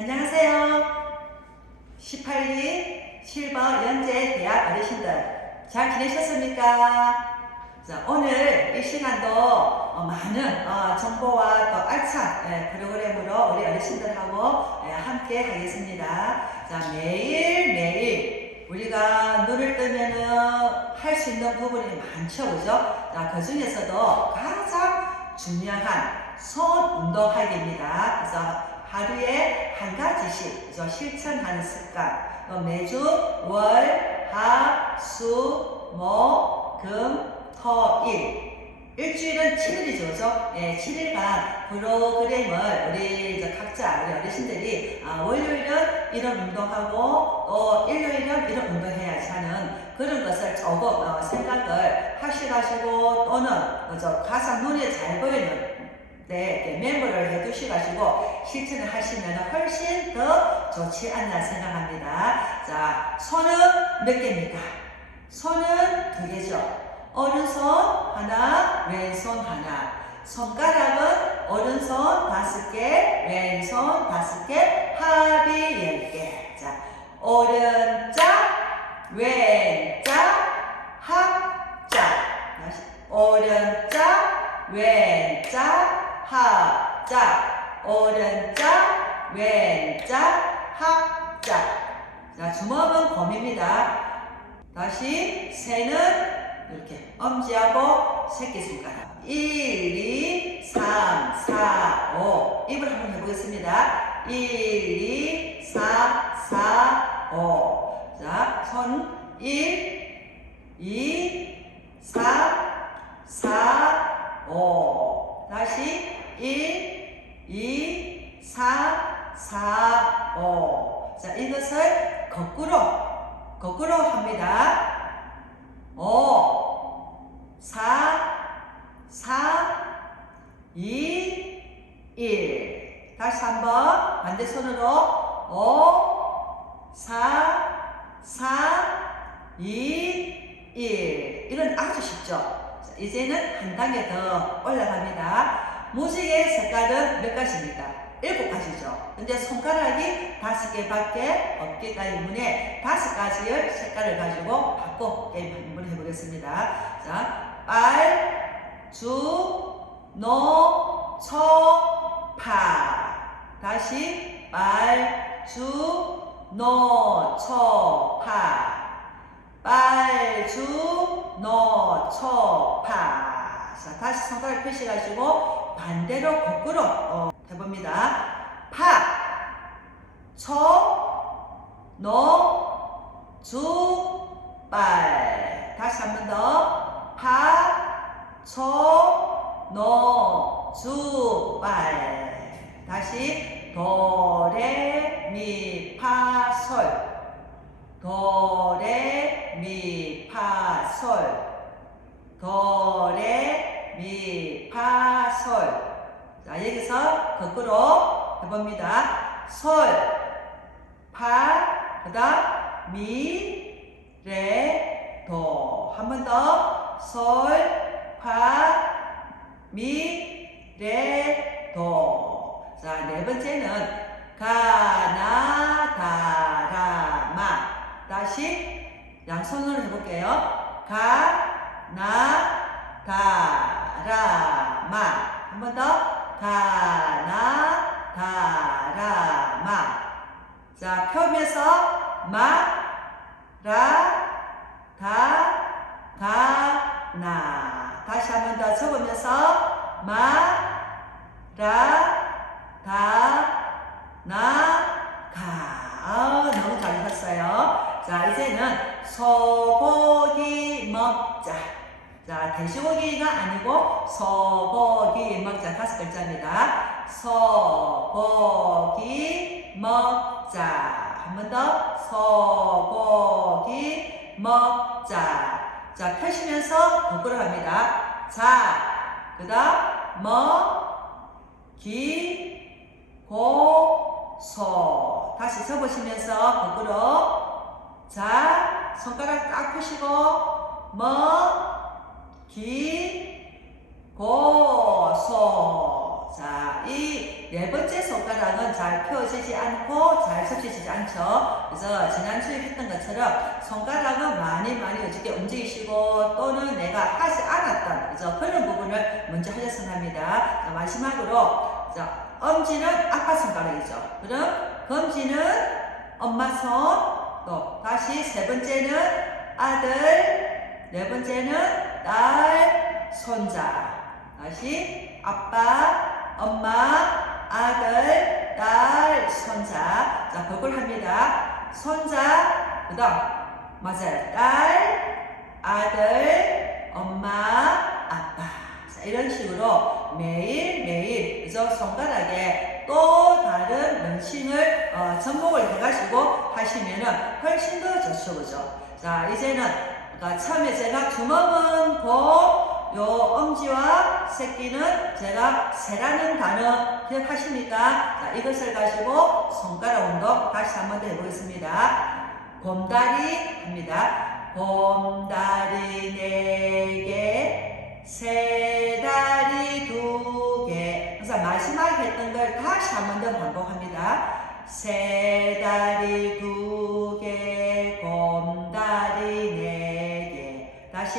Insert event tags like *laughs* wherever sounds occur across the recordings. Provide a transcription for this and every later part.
안녕하세요. 18기 실버 연재 대학 어르신들 잘 지내셨습니까? 자, 오늘 이 시간도 어, 많은 어, 정보와 또 알찬 예, 프로그램으로 우리 어르신들하고 예, 함께 하겠습니다. 자, 매일 매일 우리가 눈을 뜨면은 할 수 있는 부분이 많죠, 그죠? 자, 그 중에서도 가장 중요한 손 운동하기입니다. 그래서 하루에 한 가지씩 그죠? 실천하는 습관. 어, 매주 월, 하, 수, 목, 금, 토, 일. 일주일은 7일이죠, 그죠? 예, 7일간 프로그램을 우리 이제 각자 우리 어르신들이 아, 월요일은 이런 운동하고 또 일요일은 이런 운동해야지 하는 그런 것을 조금 어, 생각을 하시가지고 또는 그죠? 가장 눈에 잘 보이는 네, 이렇게 메모를 해두시가지고 실천을 하시면 훨씬 더 좋지 않나 생각합니다. 자, 손은 몇 개입니까? 손은 두 개죠. 오른손 하나, 왼손 하나. 손가락은 오른손 다섯 개, 왼손 다섯 개, 합이 열 개. 자, 오른짝, 왼짝, 합짝. 오른짝, 왼짝, 합짝. 오른짝, 왼짝, 합짝. 자, 주먹은 곰입니다. 다시 새는 이렇게 엄지하고 새끼손가락 1, 2, 3, 4, 5 입을 한번 해보겠습니다 1, 2, 3, 4, 5 자, 손 1, 2, 3, 4, 5 다시 1, 2, 3, 4, 5 자, 이것을 거꾸로 거꾸로 합니다 5, 4, 3, 2, 1. 다시 한번 반대손으로 5, 4, 3, 2, 1. 이건 아주 쉽죠? 자, 이제는 한 단계 더 올라갑니다. 무지개 색깔은 몇 가지입니까? 일곱 가지죠. 근데 손가락이 다섯 개밖에 없기 때문에 다섯 가지의 색깔을 가지고 바꿔 게임 한번 해보겠습니다. 자, 빨, 주, 노, 초, 파. 다시 빨, 주, 노, 초, 파. 빨, 주, 노, 초, 파. 자, 다시 손가락 펴시가지고 반대로 거꾸로 어, 해봅니다. 파, 초, 노, 주, 빨. 다시 한 번 더. 파, 초, 노, 주, 빨. 다시 도, 레, 미, 파, 솔. 도, 레, 미, 파, 솔. 도, 레, 미, 파, 솔. 자, 여기서 거꾸로 해봅니다. 솔, 파, 그 다음, 미, 레, 도. 한 번 더. 솔, 파, 미, 레, 도. 자, 네 번째는 가나, 다라, 마. 다시 양손으로 해볼게요. 가, 나, 다 라, 마. 한 번 더. 가나 다라마. 자 펴면서 마라다다나. 다시 한 번 더 접으면서 마라다나가. 아, 너무 잘하셨어요. 자 이제는 소고기 먹자 자, 돼지고기가 아니고 소고기 먹자 다섯 글자입니다. 소고기 먹자. 한 번 더. 소고기 먹자. 자, 펴시면서 거꾸로 합니다. 자, 그 다음 먹, 기, 고, 소. 다시 접으시면서 거꾸로. 자, 손가락 딱 펴시고 먹, 기, 고, 소. 자, 이 네 번째 손가락은 잘 펴지지 않고 잘 접히지 않죠. 그래서 지난주에 했던 것처럼 손가락은 많이 많이 어저께 움직이시고 또는 내가 하지 않았던 그죠? 그런 부분을 먼저 하셨으면 합니다. 자, 마지막으로 자, 엄지는 아빠 손가락이죠. 그럼 검지는 엄마 손, 또 다시 세 번째는 아들, 네 번째는 딸, 손자. 다시 아빠, 엄마, 아들, 딸, 손자. 자, 그걸 합니다. 손자, 그 다음, 맞아요. 딸, 아들, 엄마, 아빠. 자, 이런 식으로 매일매일, 그죠? 손가락에 또 다른 명칭을 어, 접목을 해가지고 하시면은 훨씬 더 좋죠, 그죠? 자, 이제는 그러니까 처음에 제가 주먹은 고, 요 엄지와 새끼는 제가 새라는 단어 기억하십니까? 자, 이것을 가지고 손가락 운동 다시 한 번 더 해보겠습니다. 곰다리 합니다. 곰다리 네 개, 새다리 두 개. 그래서 마지막에 했던 걸 다시 한 번 더 반복합니다. 새다리 두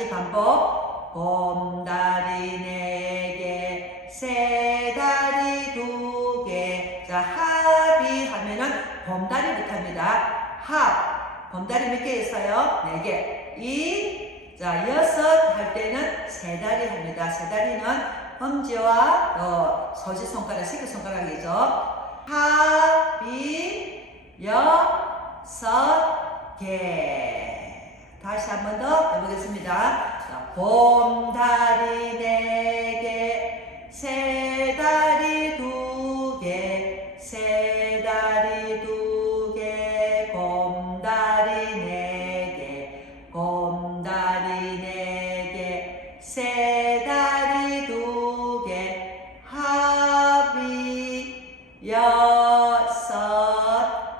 개. 다시 반복. 곰다리 네 개, 새다리 두 개. 자, 합이 하면은 곰다리부터 합니다. 합. 곰다리 몇 개 있어요? 네 개. 이. 자, 여섯 할 때는 세다리 합니다. 세다리는 엄지와 어, 서지 손가락, 새끼 손가락이죠. 합이 여섯 개. 다시 한 번 더 해보겠습니다. 자, 곰다리 네 개, 새 다리 두 개, 새 다리 두 개, 곰다리 네 개, 곰다리 네 개, 새 다리 두 개, 합이 여섯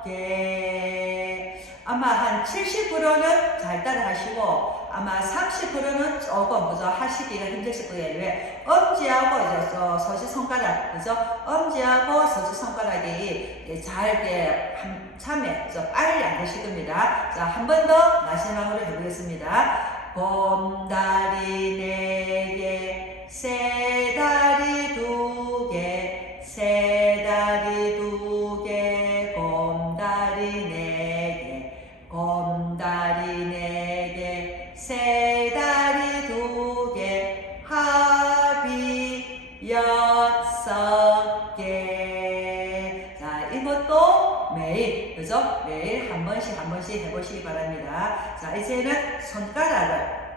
개. 아마 한 70%는 잘 따라 하시고, 아마 30%는 조금, 그죠? 하시기가 힘드실 거예요. 왜? 엄지하고 이제 저 서지 손가락, 그죠? 엄지하고 서지 손가락이 잘 이렇게 한 참에 저 빨리 안 되실 겁니다. 자, 한 번 더 마지막으로 해보겠습니다. 네 개, 새다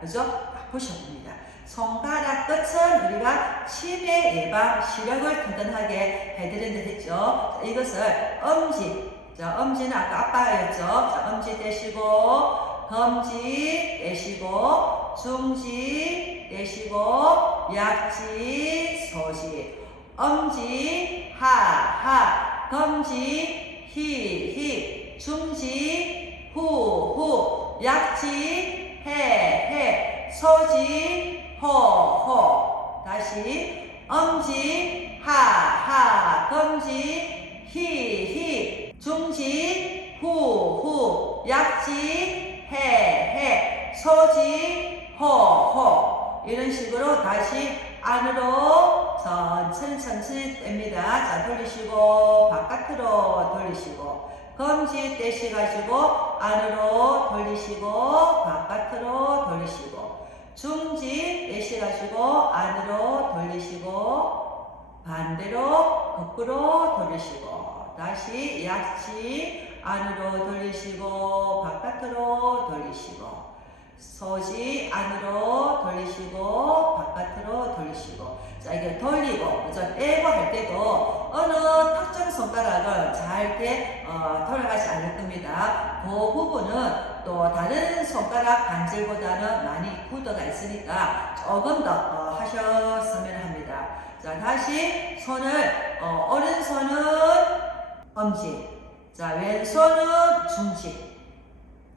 그죠? 보셔봅니다. 손가락 끝은 우리가 치매 예방 시력을 튼튼하게 해드린다 했죠. 자, 이것을 엄지, 자, 엄지는 아까 아빠였죠. 자, 엄지 떼시고, 검지 떼시고, 중지 떼시고, 약지, 소지, 엄지, 하, 하, 검지, 히, 히, 중지, 후, 후, 약지, 해, 해, 소지, 호, 호. 다시, 엄지, 하, 하, 검지, 히, 히, 중지, 후, 후, 약지, 해, 해, 소지, 호, 호. 이런 식으로 다시 안으로 천천히 천천히 뗍니다. 자, 돌리시고, 바깥으로 돌리시고, 검지 떼시가지고, 안으로 돌리시고, 바깥으로 돌리시고, 중지 떼시가지고, 안으로 돌리시고, 반대로 거꾸로 돌리시고, 다시 약지 안으로 돌리시고, 바깥으로 돌리시고, 소지 안으로 돌리시고 바깥으로 돌리시고. 자 이게 돌리고 그죠 빼고 할 때도 어느 특정 손가락은 잘 이렇게 어, 돌아가지 않을 겁니다. 그 부분은 또 다른 손가락 반질보다는 많이 굳어가 있으니까 조금 더 어, 하셨으면 합니다. 자 다시 손을 어, 오른손은 엄지. 자 왼손은 중지.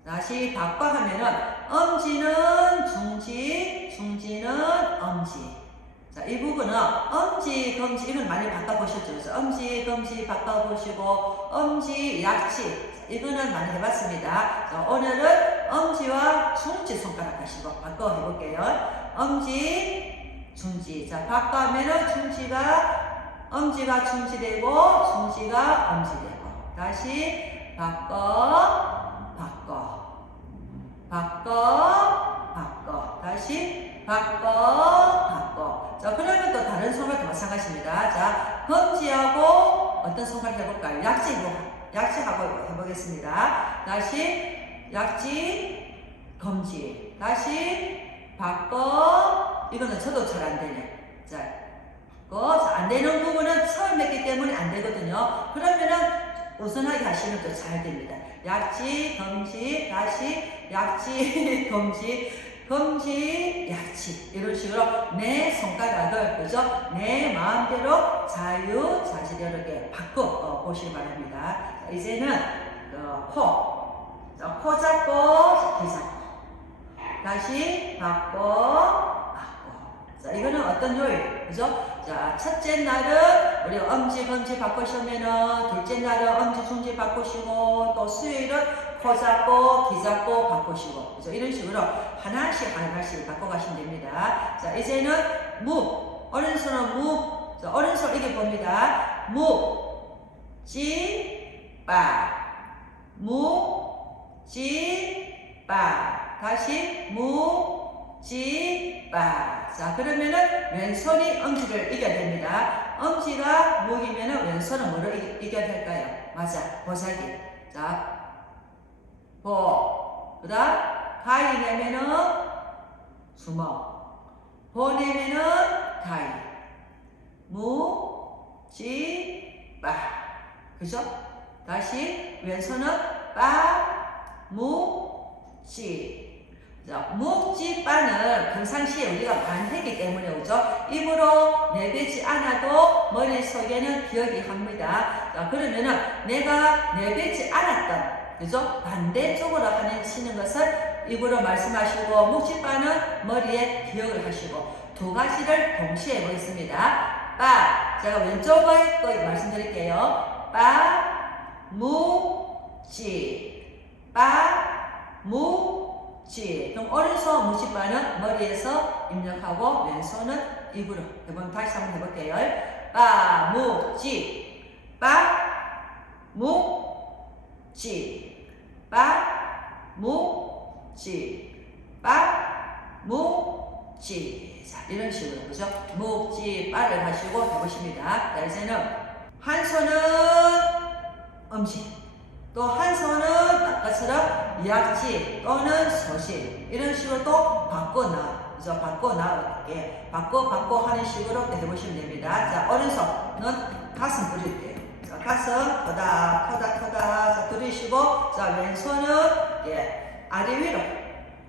다시 바꿔 하면은 엄지는 중지, 중지는 엄지. 자, 이 부분은 엄지, 검지, 이건 많이 바꿔보셨죠. 그래서 엄지, 검지 바꿔보시고, 엄지, 약지. 자, 이거는 많이 해봤습니다. 자, 오늘은 엄지와 중지 손가락 하시고 바꿔 해볼게요. 엄지, 중지. 자, 바꿔하면은 중지가, 엄지가 중지 되고, 중지가 엄지 되고. 다시 바꿔. 바꿔, 바꿔. 다시 바꿔, 바꿔. 자, 그러면 또 다른 손가락도 마찬가지입니다. 자, 검지하고 어떤 손가락 해볼까요? 약지하고, 약지하고 해보겠습니다. 다시 약지, 검지. 다시 바꿔. 이거는 저도 잘 안 되네. 자, 안 되는 부분은 처음 했기 때문에 안 되거든요. 그러면은 우선하게 하시면 또 잘 됩니다. 약지, 검지, 다시 약지, *laughs* 검지, 검지, 약지 이런 식으로 내 손가락을 그죠? 내 마음대로 자유자재롭게 바꿔 어, 보시기 바랍니다. 자, 이제는 어, 코, 자, 코 잡고 귀 잡고 다시 바꿔 바꿔. 자 이거는 어떤 요일, 그죠? 자 첫째 날은 우리 엄지 검지 바꾸시면은 둘째 날은 엄지 중지 바꾸시고 또 수요일은 코 잡고 귀 잡고 바꾸시고 그죠? 이런 식으로 하나씩 하나씩 바꿔가시면 됩니다. 자 이제는 무 오른손은 무 자, 오른손 이게 봅니다. 무, 지, 빠, 무, 지, 빠. 다시 무, 지, 빠. 자 그러면은 왼손이 엄지를 이겨야 됩니다. 엄지가 무기면은 왼손은 뭐를 이, 이겨야 될까요? 맞아, 보자기. 자, 보. 그 다음 가위 내면은 주먹. 보 내면은 가위. 무, 지, 빠. 그죠? 다시 왼손은 빠, 무, 지. 자, 묵지, 빠는 평상시에 우리가 반대기 때문에 오죠. 입으로 내뱉지 않아도 머릿속에는 기억이 합니다. 자, 그러면은 내가 내뱉지 않았던 그죠? 반대쪽으로 하는 치는 것을 입으로 말씀하시고 묵지빠는 머리에 기억을 하시고 두 가지를 동시에 해보겠습니다. 빠 제가 왼쪽을 거 말씀드릴게요. 빠 무지 빠 무지 그럼 오른손 무지빠는 머리에서 입력하고 왼손은 입으로 이번 다시 한번 해볼게요. 빠 무지 빠무 지, 빠, 무, 지, 빠, 무, 지. 자, 이런 식으로, 그죠? 무, 지, 빠를 하시고 해보십니다. 자, 이제는 한 손은 엄지, 또한 손은 아까처럼 약지 또는 소실, 이런 식으로 또 바꿔나, 그죠? 바꿔나, 이렇게 바꿔, 바꿔 하는 식으로 해보시면 됩니다. 자, 오른손은 가슴 부릴게요. 자, 가슴 토닥 토닥 토닥 자, 들이쉬고 자 왼손은 예 아래 위로.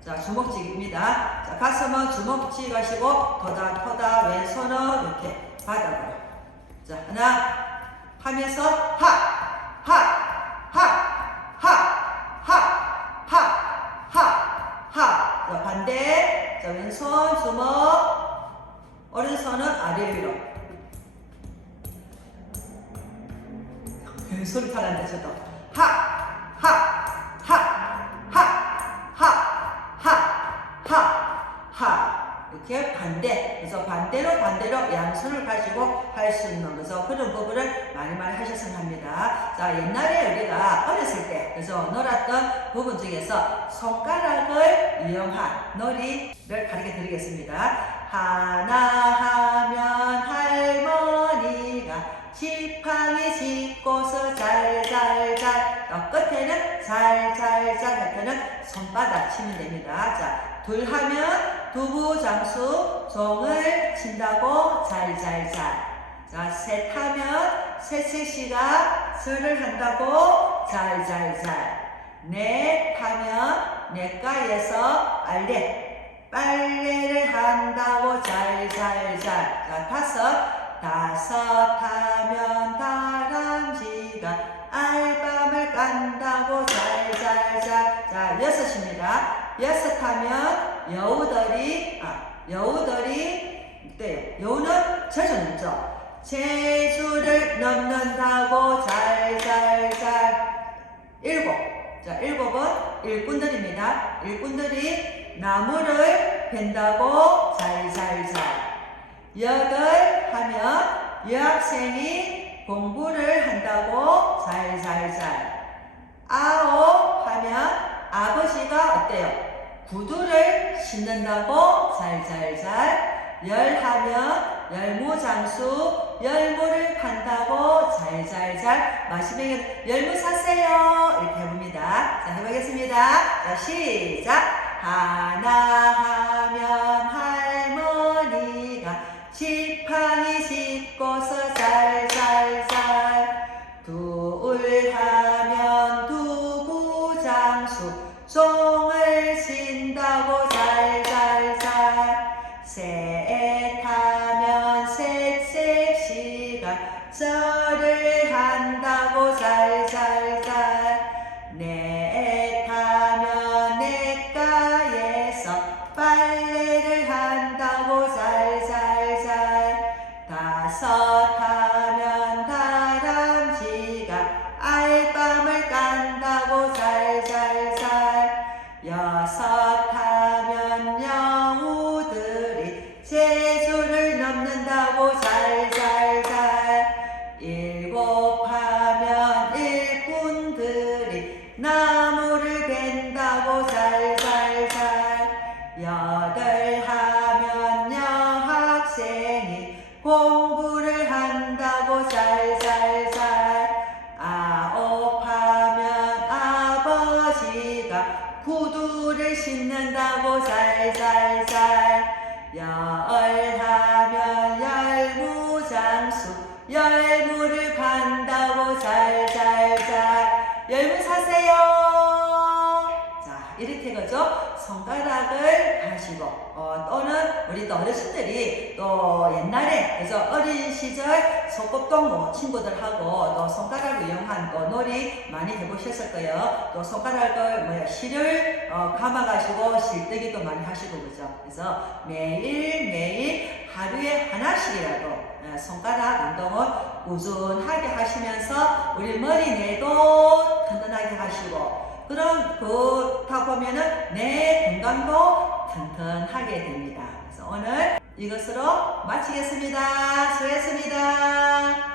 자 주먹쥐기입니다. 자 가슴은 주먹쥐 가시고 토닥 토닥 왼손은 이렇게 바닥으로. 자 하나 하면서 하하하하하하하하. 자 반대. 자 왼손 주먹 오른손은 아래 위로 소리 잘안다 저도 하, 하, 하, 하, 하, 하, 하, 하 이렇게 반대 그래서 반대로 반대로 양손을 가지고 할 수 있는 그래서 그런 부분을 많이 많이 하셨으면 합니다. 자 옛날에 우리가 어렸을 때 그래서 놀았던 부분 중에서 손가락을 이용한 놀이를 가르쳐 드리겠습니다. 하나 하면 할머니가 지팡이 짚고서 잘잘잘. 또 끝에는 잘잘잘. 할 때는 손바닥 치면 됩니다. 자, 둘 하면 두부 장수 종을 친다고 잘잘잘. 자, 셋 하면 셋셋이가 절을 한다고 잘잘잘. 넷 하면 넷가에서 빨래. 빨래를 한다고 잘잘잘. 자, 다섯 다섯 하면 다람쥐가 알밤을 깐다고 잘잘잘 자 여섯입니다. 여섯 하면 여우들이 아 여우들이 네 여우는 제주 넘죠. 제주를 넘는다고 잘잘잘 일곱 자 일곱은 일꾼들입니다. 일꾼들이 나무를 벤다고 잘잘잘 여덟 하면 여학생이 공부를 한다고 잘잘잘 아홉 하면 아버지가 어때요? 구두를 신는다고 잘잘잘 열 하면 열무장수 열무를 판다고 잘잘잘 마지막에 열무 사세요. 이렇게 해봅니다. 자 해보겠습니다. 자 시작. 하나 하면 할머 우리 또 어르신들이 또 옛날에 그죠 어린 시절 소꿉동무 친구들하고 또 손가락을 이용한 또 놀이 많이 해보셨을 거예요. 또 손가락을 뭐야 실을 어, 감아가지고 실뜨기도 많이 하시고 그죠. 그래서 매일 매일 하루에 하나씩이라도 어, 손가락 운동을 꾸준하게 하시면서 우리 머리 내도 튼튼하게 하시고 그런 그다 보면은 내 건강도 튼튼하게 됩니다. 오늘 이것으로 마치겠습니다. 수고했습니다.